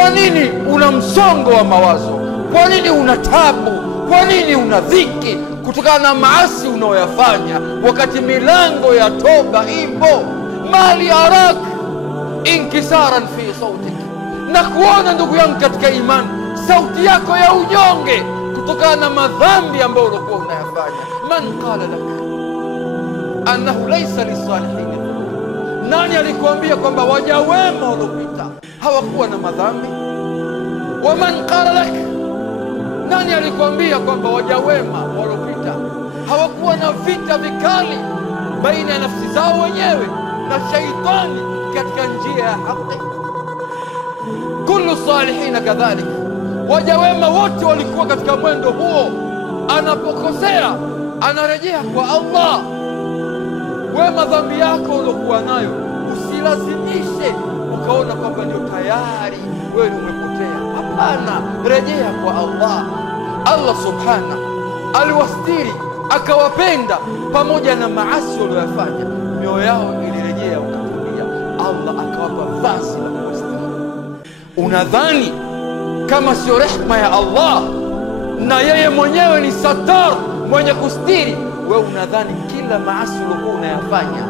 Kwa nini una msongo wa mawazo? Kwa nini una tabu? Kwa nini una dhiki kutokana na maasi unaoyafanya, wakati milango ya toba ipo? Mali arak inkisaran fi sautik, na kuona ndugu yangu katika imani, sauti yako ya unyonge kutokana na madhambi ambayo ulikuwa unayafanya. Man qala lak annahu laysa lisalihin, nani alikuambia kwamba waja wema waliopita hawakuwa na madhambi? Wa man qala lak, nani alikuambia kwamba waja wema waliopita hawakuwa na vita vikali baina ya nafsi zao wenyewe na shaitani katika njia ya haki? Kullu salihina kadhalik, waja wema wote walikuwa katika mwendo huo. Anapokosea anarejea kwa Allah. Wewe madhambi yako uliokuwa nayo usilazimishe ukaona kwamba ndio tayari wewe umepotea. Hapana, rejea kwa Allah. Allah subhanahu aliwastiri, akawapenda pamoja na maasi waliyofanya. Mioyo yao ilirejea, ukatulia, Allah akawapa vazi la kuwastiri. Unadhani kama sio rehema ya Allah na yeye mwenyewe ni satar, mwenye kustiri, wewe unadhani kila maasi uliokuwa unayafanya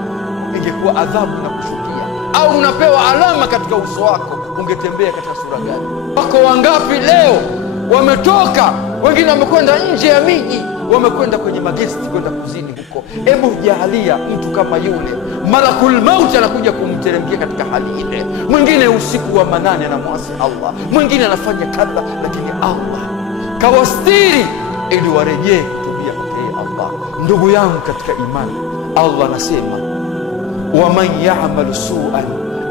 ingekuwa adhabu na kushukia, au unapewa alama katika uso wako, ungetembea katika sura gani? Wako wangapi leo wametoka, wengine wamekwenda nje ya miji, wamekwenda kwenye magesti kwenda kuzini huko. Hebu jahalia mtu kama yule, malakul maut anakuja kumteremkia katika hali ile. Mwingine usiku wa manane anamwasi Allah, mwingine anafanya kadha, lakini Allah kawastiri ili warejee kutubia kwa Allah. Ndugu yangu katika imani, Allah anasema waman ya'mal su'an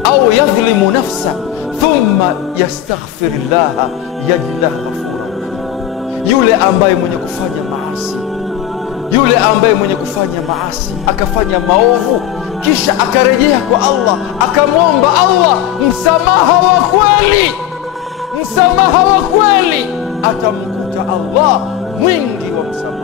au yadhlimu nafsa thumma yastaghfirillaha yajidillah ghafura. Yule ambaye mwenye kufanya maasi, yule ambaye mwenye kufanya maasi akafanya maovu kisha akarejea kwa Allah, akamwomba Allah msamaha wa kweli, msamaha wa kweli, atamkuta Allah mwingi wa msamaha.